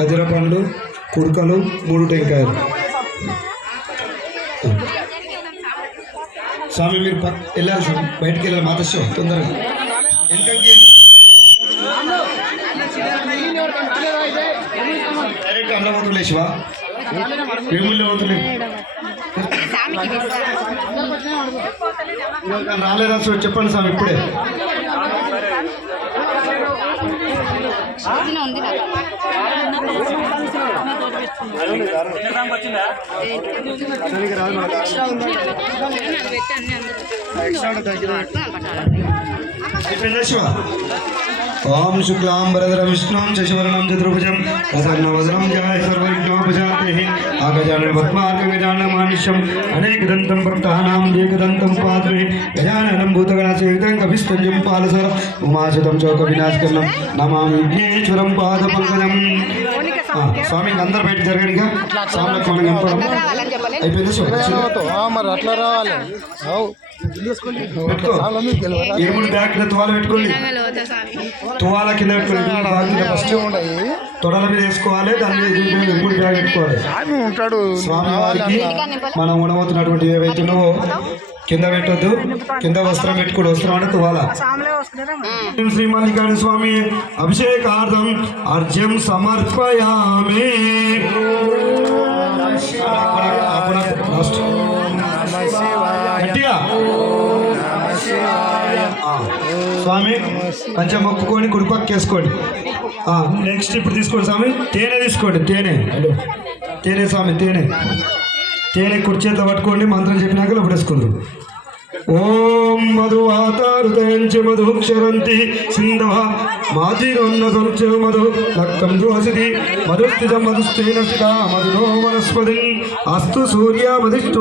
ఖజర పండ్లు, కుడుకలు, 3 టెంకాయలు. స్వామి మీరు వెళ్ళాలి స్వామి, బయటికి వెళ్ళాలి. మాతశ్యం తొందరగా వెనకకి డైరెక్ట్ అన్న పోతులే శివ, ఏముళ్ళే పోతులే రాలేదా చెప్పండి స్వామి ఇప్పుడే. శివ ఓం శుక్లాంబరధరం విష్ణుం శశివర్ణం చతుర్భుజం ప్రసన్నవదనం ధ్యాయేత్ సర్వవిఘ్నోపశాంతయే ఆగజానన పద్మార్క గజానన మానుష్యం అనేకదంతం భక్తానాం ఏకదంతం ఉపాస్మహే గజాననం భూతగణసేవితం కపిస్తంజం పాలసర ఉమాశతం చౌక వినాశకరణం నమామి విఘ్నేశ్వరం పాదపంకజం. స్వామి అందరు బయట జరగనిగా స్వామికి మనం నింపడం అయిపోయింది. మరి అట్లా రావాలి. ఇరుముడు బ్యాగ్ కింద తువాల పెట్టుకోండి, తువాల కింద పెట్టుకోండి. ఫస్ట్ తొడల మీద వేసుకోవాలి, దాని మీద ఇరుముడు బ్యాగ్ పెట్టుకోవాలి. స్వామి వారికి మనం ఉండబోతున్నటువంటి ఏవైతున్నావో కింద పెట్టొద్దు, కింద వస్త్రం పెట్టుకోడు. వస్త్రం అంటే తువాల. శ్రీ మల్లికార్జున స్వామి అభిషేకార్థం అర్ఘ్యం సమర్పయామి. గట్టిగా స్వామి కొంచెం మొక్కుకొని కుడిపక్క వేసుకోండి. నెక్స్ట్ ఇప్పుడు తీసుకోండి స్వామి, తేనె తీసుకోండి. తేనె స్వామి, తేనె కుడి చేత పట్టుకోండి. మంత్రం చెప్పినాక లోపల వేసుకుందాం. ఓం మధువాతారుదయంచ మధుక్షరంతి సింధవ మాతిరోన్న సంచ మధు రక్తం దోషితి మధుస్థిత మధుస్థేన స్థిత మధునో వనస్పతి అస్తు సూర్య మధిష్ఠు